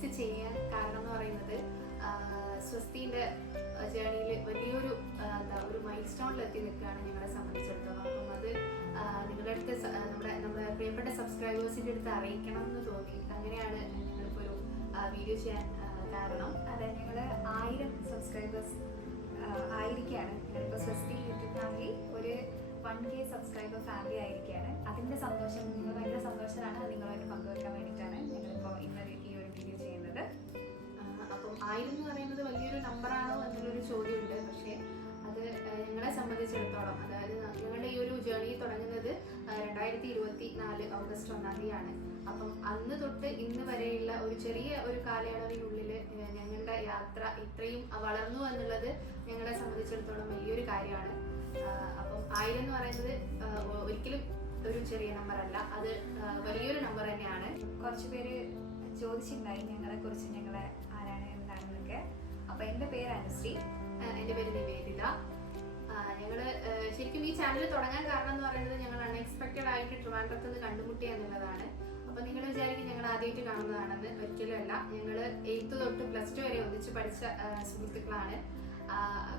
Videos ചെയ്യാൻ കാരണം എന്ന് പറയുന്നത് സ്വസ്തിന്റെ ജേണിയിൽ വലിയൊരു എന്താ ഒരു മൈൽ സ്റ്റോണിൽ എത്തി നിൽക്കുകയാണ് ഞങ്ങളെ സംബന്ധിച്ചിടത്തോളം. അപ്പം അത് നിങ്ങളുടെ അടുത്ത് നമ്മുടെ നമ്മുടെ പ്രിയപ്പെട്ട സബ്സ്ക്രൈബേഴ്സിന്റെ അടുത്ത് അറിയിക്കണം എന്ന് തോന്നി. അങ്ങനെയാണ് ഞങ്ങളിപ്പോൾ ഒരു വീഡിയോ ചെയ്യാൻ കാരണം. അതെ ഞങ്ങളുടെ ആയിരം സബ്സ്ക്രൈബേഴ്സ് ആയിരിക്കുകയാണ്. ഞങ്ങളിപ്പോൾ സ്വസ്തി യൂട്യൂബ് ഫാമിലി ഒരു വൺ കെ സബ്സ്ക്രൈബർ ഫാമിലി ആയിരിക്കുകയാണ്. അതിന്റെ സന്തോഷം നിങ്ങൾ ഭയങ്കര സന്തോഷമാണ് നിങ്ങളുമായിട്ട് പങ്കുവെക്കാൻ വേണ്ടിയിട്ടാണ് ഞങ്ങളിപ്പോൾ ഇന്ന് ആയിരം എന്ന് പറയുന്നത് വലിയൊരു നമ്പറാണോ എന്നുള്ളൊരു ചോദ്യമുണ്ട്. പക്ഷേ അത് ഞങ്ങളെ സംബന്ധിച്ചിടത്തോളം അതായത് ഞങ്ങളുടെ ഈ ഒരു ജേർണി തുടങ്ങുന്നത് രണ്ടായിരത്തി ഇരുപത്തി നാല് ഓഗസ്റ്റ് ഒന്നാം തീയതിയാണ്. അപ്പം അന്ന് തൊട്ട് ഇന്ന് വരെയുള്ള ഒരു ചെറിയ ഒരു കാലയളവിനുള്ളിൽ ഞങ്ങളുടെ യാത്ര ഇത്രയും വളർന്നു എന്നുള്ളത് ഞങ്ങളെ സംബന്ധിച്ചിടത്തോളം വലിയൊരു കാര്യമാണ്. അപ്പം ആയിരം എന്ന് പറയുന്നത് ഒരിക്കലും ഒരു ചെറിയ നമ്പർ അല്ല. അത് വലിയൊരു നമ്പർ തന്നെയാണ്. കുറച്ച് പേര് ചോദിച്ചിട്ടുണ്ടായി ഞങ്ങളെ കുറിച്ച് ഞങ്ങളെ അപ്പൊ എന്റെ പേര് അനുശ്രീ. എന്റെ എന്റെ പേര് നിവേദിത ഞങ്ങൾ ഞങ്ങൾ ശരിക്കും ഈ ചാനൽ തുടങ്ങാൻ കാരണം എന്ന് പറയുന്നത് ഞങ്ങൾ അൺഎക്സ്പെക്റ്റഡ് ആയിട്ട് ട്രിവാൻഡ്രത്ത് നിന്ന് കണ്ടുമുട്ടിയ എന്നുള്ളതാണ്. അപ്പൊ നിങ്ങൾ വിചാരിക്കും ഞങ്ങൾ ആദ്യമായിട്ട് കാണുന്നതാണെന്ന്. ഒരിക്കലും അല്ല. ഞങ്ങൾ എയ്ത്ത് തൊട്ട് പ്ലസ് ടു വരെ ഒന്നിച്ച് പഠിച്ച സുഹൃത്തുക്കളാണ്.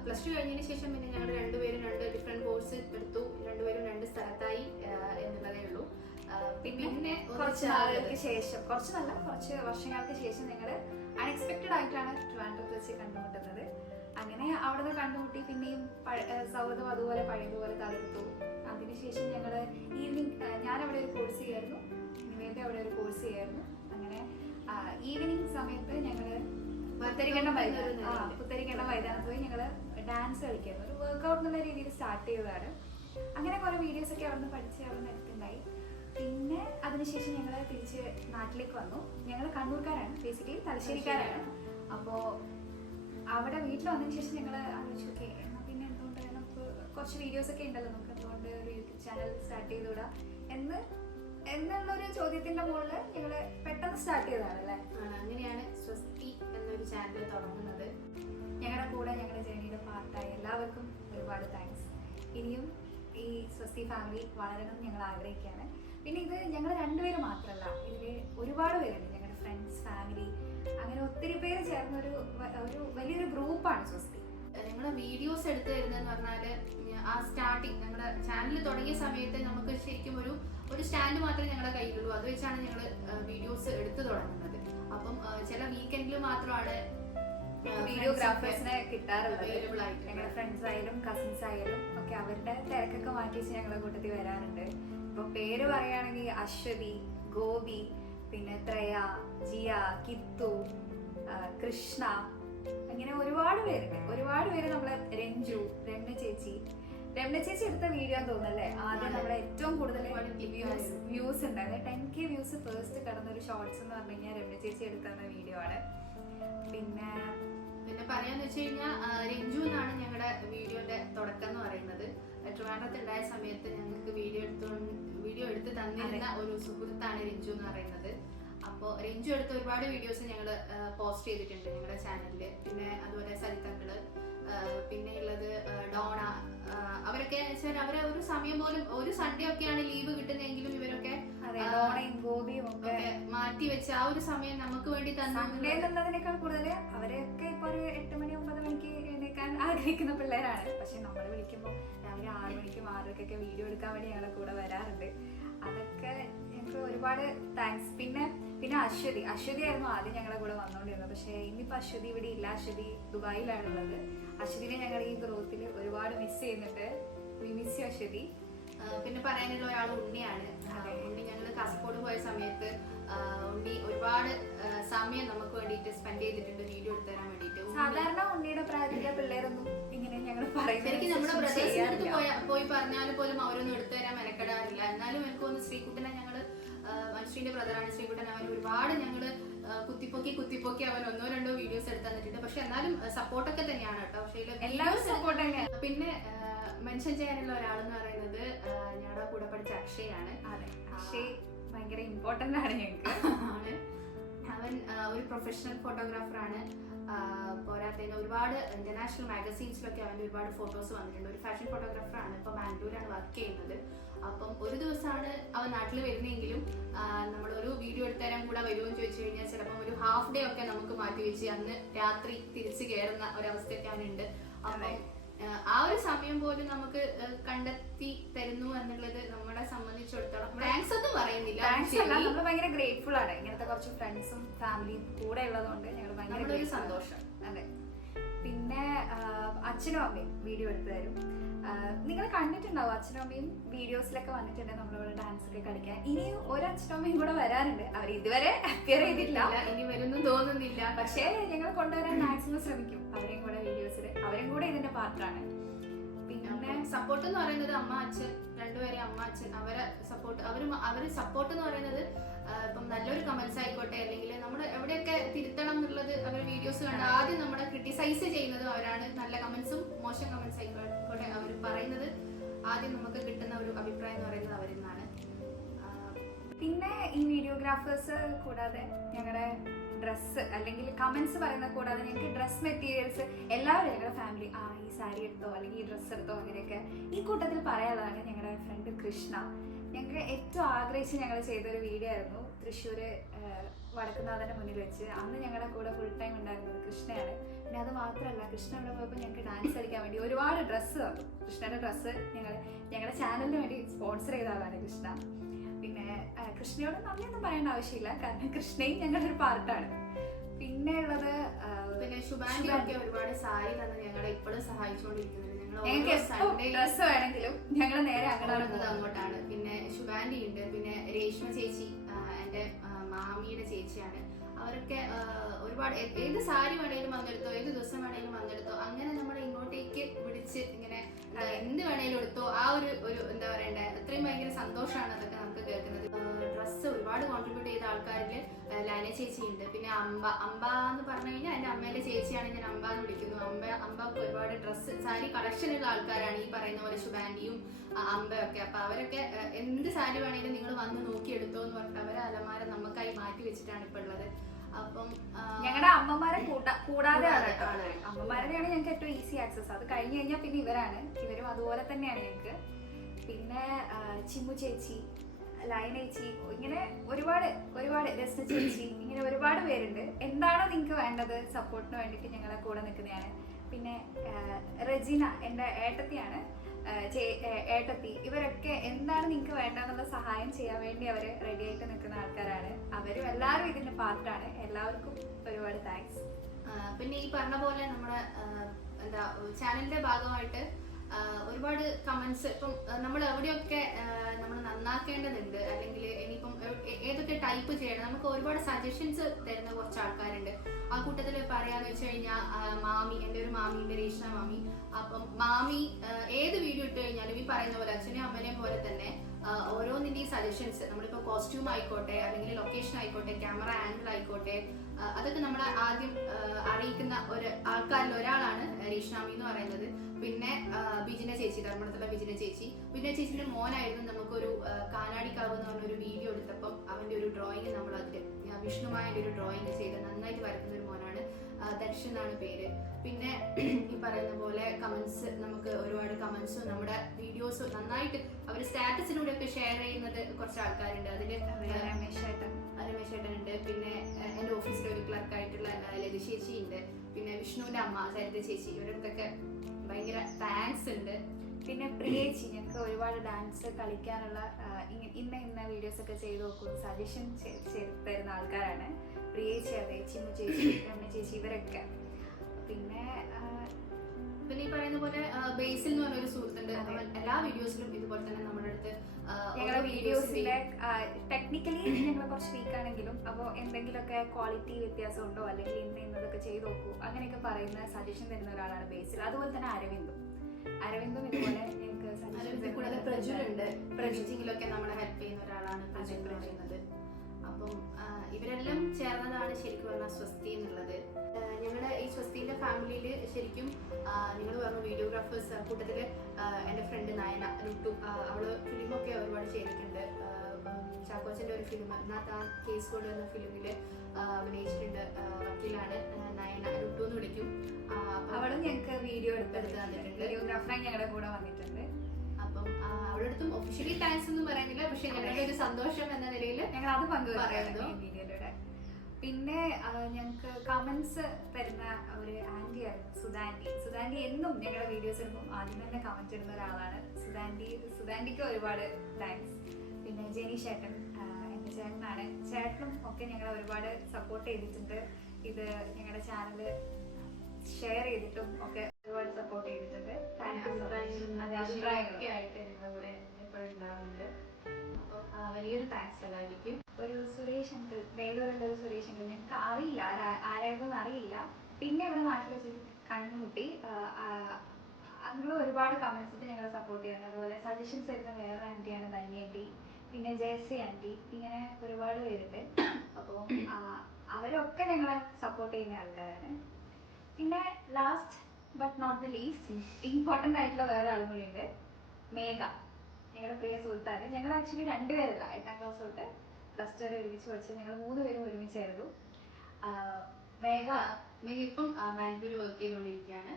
പ്ലസ് ടു കഴിഞ്ഞതിന് ശേഷം പിന്നെ ഞങ്ങൾ രണ്ടുപേരും രണ്ട് ഡിഫറെന്റ് കോഴ്സ് എടുത്തു. രണ്ടുപേരും രണ്ട് സ്ഥലത്തായി എന്നുള്ളതേ ഉള്ളൂ. പിന്നെ പിന്നെ കുറച്ച് നാളുകൾക്ക് ശേഷം കുറച്ച് നല്ല കുറച്ച് വർഷങ്ങൾക്ക് ശേഷം ഞങ്ങൾ അൺഎക്സ്പെക്റ്റഡ് ആയിട്ടാണ് വെച്ച് കണ്ടുമുട്ടുന്നത്. അങ്ങനെ അവിടെ നിന്ന് കണ്ടുമുട്ടി പിന്നെയും സൗഹൃദം അതുപോലെ പഴയതുപോലെ തളർത്തു അതിനുശേഷം ഞങ്ങൾ ഈവനിങ് ഞാൻ അവിടെ ഒരു കോഴ്സ് ചെയ്യായിരുന്നു. നിവേദ അവിടെ ഒരു കോഴ്സ് ചെയ്യായിരുന്നു. അങ്ങനെ ഈവനിങ് സമയത്ത് ഞങ്ങൾ പുത്തരിക്കണ്ട മൈതാനം പുത്തരിക്കണ്ട മൈതാനത്ത് പോയി ഞങ്ങൾ ഡാൻസ് കളിക്കായിരുന്നു. ഒരു വർക്ക്ഔട്ട് എന്നുള്ള രീതിയിൽ സ്റ്റാർട്ട് ചെയ്തതാണ്. അങ്ങനെ കുറെ വീഡിയോസ് ഒക്കെ അവിടുന്ന് പഠിച്ച് അവിടുന്ന് എടുത്തുണ്ടായി പിന്നെ അതിനുശേഷം ഞങ്ങൾ തിരിച്ച് നാട്ടിലേക്ക് വന്നു. ഞങ്ങൾ കണ്ണൂർക്കാരാണ്. ബേസിക്കലി തലശ്ശേരിക്കാരാണ്. അപ്പോൾ അവിടെ വീട്ടിൽ വന്നതിന് ശേഷം ഞങ്ങൾ ആലോചിച്ചു ഓക്കെ എന്നാൽ പിന്നെ എന്തുകൊണ്ട് നമുക്ക് കുറച്ച് വീഡിയോസ് ഒക്കെ ഉണ്ടല്ലോ നമുക്ക് എന്തുകൊണ്ട് ഒരു യൂട്യൂബ് ചാനൽ സ്റ്റാർട്ട് ചെയ്തുകൂടാ? എന്ന് എന്നുള്ളൊരു ചോദ്യത്തിന്റെ മുകളിൽ ഞങ്ങൾ പെട്ടെന്ന് സ്റ്റാർട്ട് ചെയ്തതാണ് അല്ലേ അങ്ങനെയാണ് സ്വസ്തി എന്നൊരു ചാനൽ തുടങ്ങുന്നത്. ഞങ്ങളുടെ കൂടെ ഞങ്ങളുടെ ജേണിയുടെ പാർട്ടായി എല്ലാവർക്കും ഒരുപാട് താങ്ക്സ് ഇനിയും ഈ സ്വസ്തി ഫാമിലി വളരണം ഞങ്ങൾ ആഗ്രഹിക്കുകയാണ്. പിന്നെ ഇത് ഞങ്ങൾ രണ്ടുപേരും മാത്രമല്ല ഇതിൽ ഒരുപാട് പേരുണ്ട്. ഞങ്ങളുടെ ഫ്രണ്ട്സ് ഫാമിലി അങ്ങനെ ഒത്തിരി പേര് ചേർന്ന ഒരു ഒരു വലിയൊരു ഗ്രൂപ്പാണ് സ്വസ്തി. ഞങ്ങൾ വീഡിയോസ് എടുത്തു തരുന്നതെന്ന് പറഞ്ഞാൽ ആ സ്റ്റാർട്ടിങ് ഞങ്ങളുടെ ചാനൽ തുടങ്ങിയ സമയത്ത് നമുക്ക് ശരിക്കും ഒരു ഒരു സ്റ്റാൻഡ് മാത്രമേ ഞങ്ങളുടെ കയ്യിലുള്ളൂ. അത് വെച്ചാണ് ഞങ്ങൾ വീഡിയോസ് എടുത്തു തുടങ്ങുന്നത്. അപ്പം ചില വീക്കെൻഡിൽ മാത്രമാണ് വീഡിയോഗ്രാഫേഴ്സിനെ കിട്ടാറുള്ളത്. അവൈലബിൾ ആയിട്ട്. ഞങ്ങളുടെ ഫ്രണ്ട്സ് ആയാലും കസിൻസ് ആയാലും ഒക്കെ അവരുടെ തിരക്കൊക്കെ മാറ്റി വെച്ച് ഞങ്ങളുടെ കൂട്ടത്തിൽ വരാറുണ്ട്. ഇപ്പൊ പേര് പറയുകയാണെങ്കിൽ അശ്വതി ഗോപി പിന്നെ ത്രയ ജിയ കിത്തു കൃഷ്ണ അങ്ങനെ ഒരുപാട് പേരുണ്ട്. ഒരുപാട് പേര് നമ്മളെ രഞ്ജു രമ്യ ചേച്ചി. രമ്യ ചേച്ചി എടുത്ത വീഡിയോ തോന്നുന്നല്ലേ ആദ്യം നമ്മളെ ഏറ്റവും കൂടുതൽ വ്യൂസ്. വ്യൂസ് ഉണ്ടായത് ടെൻ കെ വ്യൂസ് ഫേസ്റ്റ് കടന്ന ഒരു ഷോർട്സ് എന്ന് പറഞ്ഞു കഴിഞ്ഞാൽ രമ്യ ചേച്ചി എടുത്ത വീഡിയോ ആണ്. പിന്നെ പിന്നെ പറയാന്ന് വെച്ച് കഴിഞ്ഞാൽ രഞ്ജു എന്നാണ് ഞങ്ങളുടെ വീഡിയോന്റെ തുടക്കം എന്ന് പറയുന്നത്. ട്രിവാൻഡ്രത്ത് ഉണ്ടായ സമയത്ത് ഞങ്ങൾക്ക് വീഡിയോ എടുത്തു വീഡിയോ എടുത്ത് തന്നിരുന്ന ഒരു സുഹൃത്താണ് രഞ്ജു എന്ന് പറയുന്നത്. അപ്പോൾ രഞ്ജു എടുത്ത ഒരുപാട് വീഡിയോസ് ഞങ്ങൾ പോസ്റ്റ് ചെയ്തിട്ടുണ്ട് ഞങ്ങളുടെ ചാനലിൽ പിന്നെ അതുപോലെ സരിതങ്ങൾ പിന്നെ ഉള്ളത് ഡോണ അവരൊക്കെ വെച്ചാൽ അവരെ ഒരു സമയം പോലും ഒരു സൺഡേ ഒക്കെയാണ് ലീവ് കിട്ടുന്നതെങ്കിലും ഇവരൊക്കെ മാറ്റി വെച്ച് ആ ഒരു സമയം നമുക്ക് വേണ്ടി സൺഡേ എന്നുള്ളതിനേക്കാൾ കൂടുതൽ അവരെയൊക്കെ ഇപ്പൊ ഒരു എട്ട് മണി ഒമ്പത് മണിക്ക് എഴുന്നേക്കാൻ ആഗ്രഹിക്കുന്ന പിള്ളേരാണ്. പക്ഷെ നമ്മൾ വിളിക്കുമ്പോൾ രാവിലെ ആറ് മണിക്കും ആറരക്കൊക്കെ വീഡിയോ എടുക്കാൻ വേണ്ടി ഞങ്ങളുടെ കൂടെ വരാറുണ്ട്. അതൊക്കെ ഞങ്ങൾക്ക് ഒരുപാട് താങ്ക്സ് പിന്നെ പിന്നെ അശ്വതി. അശ്വതി ആയിരുന്നു ആദ്യം ഞങ്ങളുടെ കൂടെ വന്നുകൊണ്ടിരുന്നത് പക്ഷേ ഇന്നിപ്പോൾ അശ്വതി ഇവിടെ ഇല്ല. അശ്വതി ദുബായിലാണുള്ളത് അശ്വതിനെ ഞങ്ങൾ ഈ ഗ്രോത്തിൽ ഒരുപാട് മിസ് ചെയ്യുന്നുണ്ട്. Miss you Aswathi. പിന്നെ പറയാനുള്ള ഒരാൾ ഉണ്ണിയാണ്. ഉണ്ണി ഞങ്ങൾ കാസർഗോഡ് പോയ സമയത്ത് ഉണ്ണി ഒരുപാട് സമയം നമുക്ക് വേണ്ടിയിട്ട് സ്പെൻഡ് ചെയ്തിട്ടുണ്ട്. വീഡിയോ എടുത്തു തരാൻ വേണ്ടിയിട്ട്. സാധാരണ ഉണ്ണിയുടെ പ്രായത്തിലെ പിള്ളേരൊന്നും ഇങ്ങനെ ഞങ്ങൾ ശരിക്കും നമ്മുടെ പോയ- പറഞ്ഞാൽ പോലും അവരൊന്നും എടുത്തു തരാൻ മെനക്കെടാറില്ല. എന്നാലും എനിക്ക് ഒന്ന് ശ്രീകുട്ടനെ ഞങ്ങൾ മനുഷ്യന്റെ ബ്രദറാണ് ശ്രീകുട്ടൻ അവൻ ഒരുപാട് ഞങ്ങൾ കുത്തിപ്പൊക്കി കുത്തിപ്പൊക്കി അവൻ ഒന്നോ രണ്ടോ വീഡിയോസ് എടുത്താൽ തന്നിട്ടുണ്ട് പക്ഷെ എന്നാലും സപ്പോർട്ടൊക്കെ തന്നെയാണ് കേട്ടോ. പക്ഷേ എല്ലാവരും സപ്പോർട്ട് തന്നെയാണ് പിന്നെ മെൻഷൻ ചെയ്യാനുള്ള ഒരാളെന്ന് പറയുന്നത് ഞങ്ങളുടെ കൂടെ പഠിച്ച അക്ഷയാണ്. അതെ. അക്ഷയ് ഭയങ്കര ഇമ്പോർട്ടന്റ് ആണ് ഞങ്ങൾക്ക് ആണ്. അവൻ ഒരു പ്രൊഫഷണൽ ഫോട്ടോഗ്രാഫറാണ് പോരാത്തതിന് ഒരുപാട് ഇന്റർനാഷണൽ മാഗസീൻസിലൊക്കെ അവന്റെ ഒരുപാട് ഫോട്ടോസ് വന്നിട്ടുണ്ട്. ഒരു ഫാഷൻ ഫോട്ടോഗ്രാഫറാണ് ഇപ്പോൾ ബാംഗ്ലൂരാണ് വർക്ക് ചെയ്യുന്നത്. അപ്പം ഒരു ദിവസമാണ് അവൻ നാട്ടിൽ വരുന്നതെങ്കിലും നമ്മൾ ഒരു വീഡിയോ എടുത്തരാൻ കൂടെ വരുമെന്ന് ചോദിച്ചു കഴിഞ്ഞാൽ ചിലപ്പം ഒരു ഹാഫ് ഡേ ഒക്കെ നമുക്ക് മാറ്റി വെച്ച് അന്ന് രാത്രി തിരിച്ചു കയറുന്ന ഒരവസ്ഥയൊക്കെ അവനുണ്ട്. അപ്പം. ആ, ഒരു സമയം പോലും നമുക്ക് കണ്ടെത്തി തരുന്നു എന്നുള്ളത് നമ്മളെ സംബന്ധിച്ചിടത്തോളം താങ്ക്സ് ഒന്നും പറയുന്നില്ല. നമ്മൾ ഭയങ്കര ഗ്രേറ്റ്ഫുൾ ആണ്. ഇങ്ങനത്തെ കുറച്ച് ഫ്രണ്ട്സും ഫാമിലിയും കൂടെ ഉള്ളതുകൊണ്ട് ഞങ്ങൾ ഭയങ്കര. സന്തോഷം. അതെ. പിന്നെ അച്ഛനും അമ്മയും വീഡിയോ എടുത്തു തരും. നിങ്ങൾ കണ്ടിട്ടുണ്ടാവും അച്ഛനും അമ്മയും വീഡിയോസിലൊക്കെ വന്നിട്ടുണ്ട് നമ്മളിവിടെ ഡാൻസ് ഒക്കെ കളിക്കാൻ. ഇനിയും ഒരു അച്ഛനും അമ്മയും കൂടെ വരാറുണ്ട്. അവർ ഇതുവരെ അപ്പിയർ ചെയ്തിട്ടില്ല. ഇനി വരുന്നു തോന്നുന്നില്ല. പക്ഷേ ഞങ്ങൾ കൊണ്ടുവരാൻ മാക്സിമം ശ്രമിക്കും. അവരെയും കൂടെ വീഡിയോസിൽ അവരും കൂടെ ഇതിന്റെ പാർട്ടാണ് പിന്നെ സപ്പോർട്ട് എന്ന് പറയുന്നത് അമ്മ അച്ഛൻ രണ്ടുപേരെ അമ്മ അച്ഛൻ അവരെ സപ്പോർട്ട് അവർ അവർ സപ്പോർട്ട് എന്ന് പറയുന്നത് ഇപ്പം നല്ലൊരു കമന്റ്സ് ആയിക്കോട്ടെ അല്ലെങ്കിൽ നമ്മൾ എവിടെയൊക്കെ തിരുത്തണം എന്നുള്ളത് അവരുടെ വീഡിയോസ് കണ്ട് ആദ്യം നമ്മളെ ക്രിട്ടിസൈസ് ചെയ്യുന്നത് അവരാണ്. നല്ല കമന്റ്സും മോശം കമന്റ്സ് ആയിക്കോട്ടെ. അവർ പറയുന്നത്. ആദ്യം നമുക്ക് കിട്ടുന്ന ഒരു അഭിപ്രായം എന്ന് പറയുന്നത് അവരിൽ നിന്നാണ്. പിന്നെ ഈ വീഡിയോഗ്രാഫേഴ്സ് കൂടാതെ ഞങ്ങളുടെ ഡ്രസ്സ് അല്ലെങ്കിൽ കമൻസ് പറയുന്ന കൂടാതെ ഞങ്ങൾക്ക് ഡ്രസ് മെറ്റീരിയൽസ് എല്ലാവരും ഞങ്ങളുടെ ഫാമിലി ആ ഈ സാരി എടുത്തോ അല്ലെങ്കിൽ ഈ ഡ്രസ്സ് എടുത്തോ അങ്ങനെയൊക്കെ ഈ കൂട്ടത്തിൽ പറയാനുള്ളതാണ് ഞങ്ങളുടെ ഫ്രണ്ട് കൃഷ്ണ. ഞങ്ങൾക്ക് ഏറ്റവും ആഗ്രഹിച്ച് ഞങ്ങൾ ചെയ്തൊരു വീഡിയോ ആയിരുന്നു. തൃശ്ശൂർ വടക്കുന്നാഥന്റെ മുന്നിൽ വെച്ച്. അന്ന് ഞങ്ങളുടെ കൂടെ ഫുൾ ടൈം ഉണ്ടായിരുന്നത് കൃഷ്ണയാണ്. പിന്നെ അത് മാത്രമല്ല കൃഷ്ണ ഇവിടെ പോയപ്പോൾ ഞങ്ങൾക്ക് ഡാൻസ് കളിക്കാൻ വേണ്ടി ഒരുപാട് ഡ്രസ്സ് കൃഷ്ണയുടെ ഡ്രസ്സ് ഞങ്ങൾ ഞങ്ങളുടെ ചാനലിന് വേണ്ടി സ്പോൺസർ ചെയ്ത ആളാണ് കൃഷ്ണ. പിന്നെ കൃഷ്ണയോട് നന്ദിയൊന്നും പറയേണ്ട ആവശ്യമില്ല. കാരണം കൃഷ്ണയും ഞങ്ങളുടെ ഒരു പാർട്ടാണ് പിന്നെ ഉള്ളത് പിന്നെ ശുഭാനിയൊക്കെ ഒരുപാട് സാരി തന്നെ ഞങ്ങളെ ഇപ്പോഴും സഹായിച്ചുകൊണ്ടിരിക്കുന്നുണ്ട് ഞങ്ങൾ ഞങ്ങൾക്ക് ഡ്രസ്സ് വേണമെങ്കിലും ഞങ്ങൾ നേരെ അങ്ങോട്ടാണ് അങ്ങോട്ടാണ്. പിന്നെ ശുഭാന്റെ ഉണ്ട്. പിന്നെ രേഷ്മ ചേച്ചി. മാമിയുടെ ചേച്ചിയാണ്. അവരൊക്കെ ഒരുപാട് ഏത് സാരി വേണേലും വന്നെടുത്തോ ഏത് ദിവസം വേണേലും വന്നെടുത്തോ അങ്ങനെ നമ്മളെ ഇങ്ങോട്ടേക്ക് വിളിച്ച് ഇങ്ങനെ എന്ത് വേണേലും എടുത്തോ ആ ഒരു ഒരു എന്താ പറയണ്ടേ അത്രയും ഭയങ്കര സന്തോഷമാണ് അതൊക്കെ നമുക്ക് കേൾക്കുന്നത്. ഡ്രസ്സ് ഒരുപാട് കോൺട്രിബ്യൂട്ട് ചെയ്ത ആൾക്കാരിൽ ലാന ചേച്ചി ഉണ്ട് പിന്നെ അമ്പ അമ്പ എന്ന് പറഞ്ഞു കഴിഞ്ഞാൽ എന്റെ അമ്മേന്റെ ചേച്ചിയാണ് ഞാൻ അമ്പ എന്ന് വിളിക്കുന്നു. അമ്പ അമ്പക്ക് ഒരുപാട് ഡ്രസ്സ് സാരി കളക്ഷൻ ഉള്ള ആൾക്കാരാണ് ഈ പറയുന്ന പോലെ ശുഭാൻഡിയും അമ്പയൊക്കെ. അപ്പൊ അവരൊക്കെ എന്ത് സാരി വേണേലും നിങ്ങൾ വന്ന് നോക്കിയെടുത്തോ എന്ന് പറഞ്ഞിട്ട് അവരെ അലമാര നമുക്കായി മാറ്റി വെച്ചിട്ടാണ് ഇപ്പൊ ഉള്ളത് അപ്പം ഞങ്ങളുടെ അമ്മമാരെ കൂടാതെ. അമ്മമാരുടെയാണ് ഞങ്ങൾക്ക് ഏറ്റവും ഈസി ആക്സസ് അത് കഴിഞ്ഞു കഴിഞ്ഞാൽ പിന്നെ ഇവരാണ്. ഇവരും അതുപോലെ തന്നെയാണ് ഞങ്ങൾക്ക് പിന്നെ ചിമ്മു ചേച്ചി ലൈന ചേച്ചി ഇങ്ങനെ ഒരുപാട് ഒരുപാട് രസ ചേച്ചി ഇങ്ങനെ ഒരുപാട് പേരുണ്ട്. എന്താണോ നിങ്ങൾക്ക് വേണ്ടത്? സപ്പോർട്ടിന് വേണ്ടിയിട്ട് ഞങ്ങളെ കൂടെ നിൽക്കുന്നതാണ് പിന്നെ റജിന എന്റെ ഏട്ടത്തിയാണ്. ഏട്ടത്തി ഇവരൊക്കെ എന്താണ് നിങ്ങൾക്ക് വേണ്ടതെന്നുള്ള സഹായം ചെയ്യാൻ വേണ്ടി അവർ റെഡി ആയിട്ട് നിൽക്കുന്ന ആൾക്കാരാണ്. അവരും എല്ലാവരും ഇതിന്റെ പാർട്ടാണ്. എല്ലാവർക്കും ഒരുപാട് താങ്ക്സ് പിന്നെ ഈ പറഞ്ഞ പോലെ നമ്മുടെ എന്താ ചാനലിന്റെ ഭാഗമായിട്ട് ഒരുപാട് കമന്റ്സ് ഇപ്പം നമ്മൾ എവിടെയൊക്കെ നന്നാക്കേണ്ടതുണ്ട്. അല്ലെങ്കിൽ ഇനിയിപ്പം ഏതൊക്കെ ടൈപ്പ് ചെയ്യണം. നമുക്ക് ഒരുപാട് സജഷൻസ് തരുന്ന കുറച്ച് ആൾക്കാരുണ്ട്. ആ കൂട്ടത്തിൽ പറയാന്ന് വെച്ച് കഴിഞ്ഞാൽ മാമി എന്റെ ഒരു മാമിയുണ്ട് രേഷ്ണ മാമി. അപ്പം മാമി ഏത് വീഡിയോ ഇട്ട് കഴിഞ്ഞാലും ഈ പറയുന്ന പോലെ അച്ഛനെയും അമ്മനെയും പോലെ തന്നെ ഓരോന്നിന്റെയും സജഷൻസ് നമ്മളിപ്പോൾ കോസ്റ്റ്യൂം ആയിക്കോട്ടെ അല്ലെങ്കിൽ ലൊക്കേഷൻ ആയിക്കോട്ടെ ക്യാമറ ആംഗിൾ ആയിക്കോട്ടെ അതൊക്കെ നമ്മൾ ആദ്യം അറിയിക്കുന്ന ഒരു ആൾക്കാരിൽ ഒരാളാണ് രേഷ്ണാമി എന്ന് പറയുന്നത്. പിന്നെ ബിജിന ചേച്ചി ധർമ്മടത്തുള്ള ബിജിന ചേച്ചി. ബിജിന ചേച്ചിന്റെ മോനായിരുന്നു നമുക്കൊരു കാനാടിക്കാവ് എന്ന് പറഞ്ഞൊരു വീഡിയോ എടുത്തപ്പം അവന്റെ ഒരു ഡ്രോയിങ് നമ്മൾ അതിൽ വിഷ്ണുമായുടെ ഒരു ഡ്രോയിങ് ചെയ്ത് നന്നായിട്ട് വരക്കുന്ന ഒരു മോനാണ് ദർശൻ എന്നാണ് പേര്. പിന്നെ ഈ പറയുന്ന പോലെ കമന്റ്സ് നമുക്ക് ഒരുപാട് കമന്റ്സും നമ്മുടെ വീഡിയോസും നന്നായിട്ട് അവർ സ്റ്റാറ്റസിലൂടെ ഒക്കെ ഷെയർ ചെയ്യുന്നത് കുറച്ച് ആൾക്കാരുണ്ട്. അതിൽ രമേശ് ഏട്ടൻ രമേശ് ചേട്ടനുണ്ട് പിന്നെ എന്റെ ഓഫീസിലെ ഒരു ക്ലർക്ക് ആയിട്ടുള്ള ഏഹ്, ലതി ചേച്ചി ഉണ്ട് പിന്നെ വിഷ്ണുവിന്റെ അമ്മ സരിത ചേച്ചി അടുത്തൊക്കെ ഭയങ്കര താങ്ക്സ് ഉണ്ട്. പിന്നെ പ്രിയേച്ചി ഞങ്ങൾക്ക് ഒരുപാട് ഡാൻസ് കളിക്കാനുള്ള ഇന്ന ഇന്ന വീഡിയോസ് ഒക്കെ ചെയ്ത് നോക്കും. സജഷൻ തരുന്ന ആൾക്കാരാണ്. പ്രിയേച്ചി അതെ ചിമ്മു ചേച്ചി രമണ ചേച്ചി ഇവരൊക്കെ. പിന്നെ പിന്നെ ഈ പറയുന്ന പോലെ ബേസിൽ എല്ലാ വീഡിയോസിലും ഇതുപോലെ തന്നെ നമ്മുടെ അടുത്ത് ഞങ്ങളുടെ വീഡിയോസിലെ ടെക്നിക്കലി ഞങ്ങൾ കുറച്ച് വീക്ക് ആണെങ്കിലും അപ്പോൾ എന്തെങ്കിലുമൊക്കെ ക്വാളിറ്റി വ്യത്യാസം ഉണ്ടോ അല്ലെങ്കിൽ ഇന്ന് ഇന്നതൊക്കെ ചെയ്ത് നോക്കൂ. അങ്ങനെയൊക്കെ പറയുന്ന സജഷൻ തരുന്ന ഒരാളാണ് ബേസിൽ അതുപോലെ തന്നെ അരവിന്ദും. അരവിന്ദും ഇതുപോലെ ഞങ്ങൾക്ക് സജഷൻ പ്രജുരുണ്ട് പ്രജുജിങ്ങിലൊക്കെ നമ്മളെ ഹെൽപ്പ് ചെയ്യുന്ന ഒരാളാണ് പ്രജു. പറയുന്നത്. അപ്പം ഇവരെല്ലാം ചേർന്നതാണ് ശരിക്കും പറഞ്ഞാൽ സ്വസ്തി എന്നുള്ളത്. ഞങ്ങളുടെ ഈ സ്വസ്തിന്റെ ഫാമിലിയിൽ ശരിക്കും നിങ്ങൾ പറഞ്ഞ വീഡിയോഗ്രാഫേഴ്സ് കൂട്ടത്തിൽ എന്റെ ഫ്രണ്ട് നയന ലുട്ടു അവൾ ഫിലിമൊക്കെ ഒരുപാട് ചെയ്തിട്ടുണ്ട്. ചാക്കോച്ചന്റെ ഒരു ഫിലിം അതിനകത്ത് ആ കേസ് കൊണ്ട് എന്ന ഫിലിമിൽ അഭിനയിച്ചിട്ടുണ്ട് വക്കീലാണ് നയന ലുട്ടു എന്ന് വിളിക്കും. അവളും ഞങ്ങൾക്ക് വീഡിയോ എടുത്തെടുത്ത് എടുത്ത് തന്നിട്ടുണ്ട്. വീഡിയോഗ്രാഫറായി ഞങ്ങളുടെ കൂടെ വന്നിട്ടുണ്ട്. ഒഫീഷ്യലി താങ്ക്സ് ഒന്നും പറയുന്നില്ല പക്ഷെ ഞങ്ങളുടെ ഒരു സന്തോഷം എന്ന നിലയിൽ ഞങ്ങൾ അത് പങ്കുവെക്കുന്നു പിന്നെ ഞങ്ങൾക്ക് കമന്റ്സ് തരുന്ന ഒരു ആന്റി ആയിരുന്നു സുധാന്റി. സുധാന്റി എന്നും ഞങ്ങളുടെ വീഡിയോസ് ഇടുമ്പോൾ ആദ്യം തന്നെ കമന്റ് ഇടുന്ന ഒരാളാണ്. സുധാന്റി സുധാന്റിക്ക് ഒരുപാട് താങ്ക്സ് പിന്നെ ജെനി ചേട്ടൻ എന്റെ ചേട്ടനാണ്. ചേട്ടനും ഒക്കെ ഞങ്ങളെ ഒരുപാട് സപ്പോർട്ട് ചെയ്തിട്ടുണ്ട്. ഇത് ഞങ്ങളുടെ ചാനൽ ഷെയർ ചെയ്തിട്ടും ഒക്കെ ഒരുപാട് സപ്പോർട്ട് ചെയ്തിട്ടുണ്ട്. ഒക്കെ ആയിട്ട് എപ്പോഴും അപ്പോൾ വലിയൊരു താങ്ക്സ് എല്ലാവർക്കും ഒരു സുരേഷ് അങ്കിൾ വേലൂരുള്ള ഒരു സുരേഷ് അങ്കിൾ ഞങ്ങൾക്ക് അറിയില്ല. ആരാ- ആരായിരുന്നു അറിയില്ല. പിന്നെ ഇവിടെ നാട്ടിൽ വെച്ച് കണ്ണുമുട്ടി അങ്ങനെ ഒരുപാട് കമന്റ്സ് ഞങ്ങളെ സപ്പോർട്ട് ചെയ്യുന്നത്. അതുപോലെ സജഷൻസ് തരുന്ന വേറെ ആന്റിയാണ് ധന്യ ആന്റി പിന്നെ ജയസി ആന്റി ഇങ്ങനെ ഒരുപാട് പേരുണ്ട്. അപ്പോൾ അവരൊക്കെ ഞങ്ങളെ സപ്പോർട്ട് ചെയ്യുന്ന ആൾക്കാരാണ്. പിന്നെ last but not the least important ആയിട്ടുള്ള വേറെ ആളും കൂടിയുണ്ട് മേഘ. ഞങ്ങളുടെ പ്രിയ സുഹൃത്താണ് ഞങ്ങൾ ആക്ച്വലി രണ്ടുപേരല്ല. എട്ടാം ക്ലാസ് തൊട്ട് പ്ലസ് ടു വരെ ഒരുമിച്ച് പഠിച്ച് ഞങ്ങൾ മൂന്ന് പേരും ഒരുമിച്ചായിരുന്നു മേഘ മേഘ ഇപ്പം ബാംഗ്ലൂർ വർക്ക് ചെയ്തുകൊണ്ടിരിക്കുകയാണ്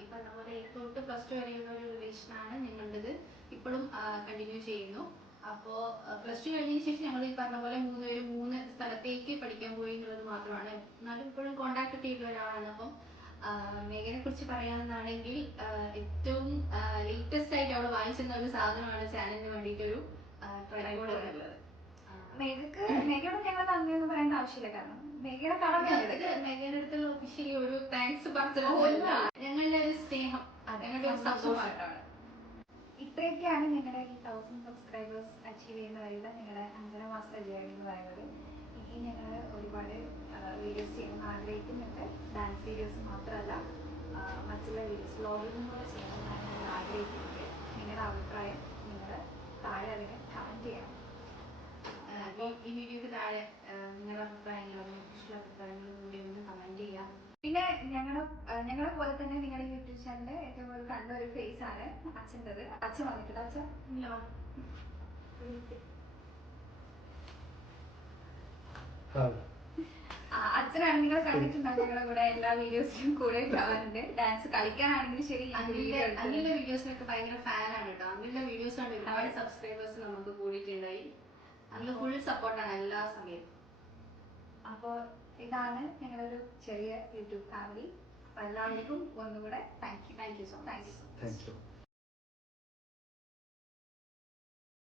ഈ പറഞ്ഞ പോലെ എട്ട് തൊട്ട് പ്ലസ് ടു വരെയുള്ള ഒരു റിലേഷനാണ് ഞങ്ങളുടേത്. ഇപ്പോഴും കണ്ടിന്യൂ ചെയ്യുന്നു. അപ്പോൾ പ്ലസ് ടു കഴിഞ്ഞതിന് ശേഷം ഞങ്ങൾ ഈ പറഞ്ഞ പോലെ മൂന്ന് പേരും മൂന്ന് സ്ഥലത്തേക്ക് പഠിക്കാൻ പോയി എന്നുള്ളത് മാത്രമാണ്. എന്നാലും ഇപ്പോഴും കോണ്ടാക്ട് ചെയ്തിട്ടുള്ള ഒരാളാണ്. അപ്പം മേഘനെ കുറിച്ച് പറയാമെന്നാണെങ്കിൽ ആഹ് ഏറ്റവും ലേറ്റസ്റ്റ് ആയിട്ട് അവൾ വാങ്ങിച്ചിരുന്ന ഒരു സാധനമാണ് ചാനലിന് വേണ്ടിയിട്ടൊരു ട്രൈബോർഡ് എന്നുള്ളത് മേഘക്ക് മേഘയോട് ഞങ്ങൾ നന്ദിയൊന്നും പറയേണ്ട ആവശ്യമില്ല. കാരണം മേഘയുടെ കടമയാണ് മേഘയുടെ അടുത്തുള്ള ഒഫീഷ്യലി ഒരു താങ്ക്സ് പറഞ്ഞ ഞങ്ങളുടെ ഒരു സ്നേഹം. ഞങ്ങളുടെ ഒരു സന്തോഷം ഇത്രയൊക്കെയാണ് ഞങ്ങളുടെ ഈ തൗസൻഡ് സബ്സ്ക്രൈബേഴ്സ് അച്ചീവ് ചെയ്യുന്ന വരെയുള്ള ഞങ്ങളുടെ അഞ്ചര മാസത്തെ ജേർണി എന്ന് പറയുന്നത്. ഇനി ഞങ്ങൾ ഒരുപാട് വീഡിയോസ് ചെയ്യണമെന്ന് ആഗ്രഹിക്കുന്നുണ്ട്. ഡാൻസ് വീഡിയോസ് മാത്രമല്ല മറ്റുള്ള വീഡിയോസ് വ്ളോഗിങ്ങും കൂടെ ചെയ്യണമെന്നാണ് ഞങ്ങൾ ആഗ്രഹിക്കുന്നത് നിങ്ങളുടെ അഭിപ്രായം നിങ്ങൾ താഴെ അതിനെ കമന്റ് ചെയ്യണം. ഈ വീഡിയോക്ക് താഴെ നിങ്ങളുടെ അഭിപ്രായങ്ങളും ഇഷ്ടമുള്ള അഭിപ്രായങ്ങളും കൂടി ഒന്ന് കമന്റ് ചെയ്യാം. പിന്നെ ഞങ്ങളുടെ ഞങ്ങളെ പോലെ തന്നെ നിങ്ങളുടെ യൂട്യൂബ് ചാനലിൽ ഏറ്റവും കൂടുതൽ കണ്ട ഒരു ഫേസ് ആണ് അച്ഛന്റെത്. അച്ഛൻ വന്നിട്ടുണ്ട്. അച്ഛൻ ആ, അച്ഛനാണ് നിങ്ങൾ കണ്ടിട്ടുണ്ടാവും. ഞങ്ങളുടെ കൂടെ എല്ലാ വീഡിയോസിലും കൂടെ ഉണ്ടാവാറുണ്ട് ഡാൻസ് കളിക്കാനാണെങ്കിലും ശരി ഞങ്ങൾ അനിലിന്റെ video എടുക്കുന്നത്. അനിലിന്റെ വീഡിയോസിനൊക്കെ ഭയങ്കര ഫാനാണ് കേട്ടോ. അനിലിന്റെ വീഡിയോസ് ആണ് ഒരുപാട് സബ്സ്ക്രൈബേഴ്സ് നമുക്ക് കൂടിയിട്ടുണ്ടായി. അനിൽ ഫുൾ സപ്പോർട്ടാണ് എല്ലാ സമയത്തും. അപ്പോൾ ഇതാണ് ഞങ്ങളുടെ ഒരു ചെറിയ യൂട്യൂബ് ഫാമിലി. അപ്പോൾ എല്ലാവർക്കും ഒന്നുകൂടെ thank you thank you so much thank you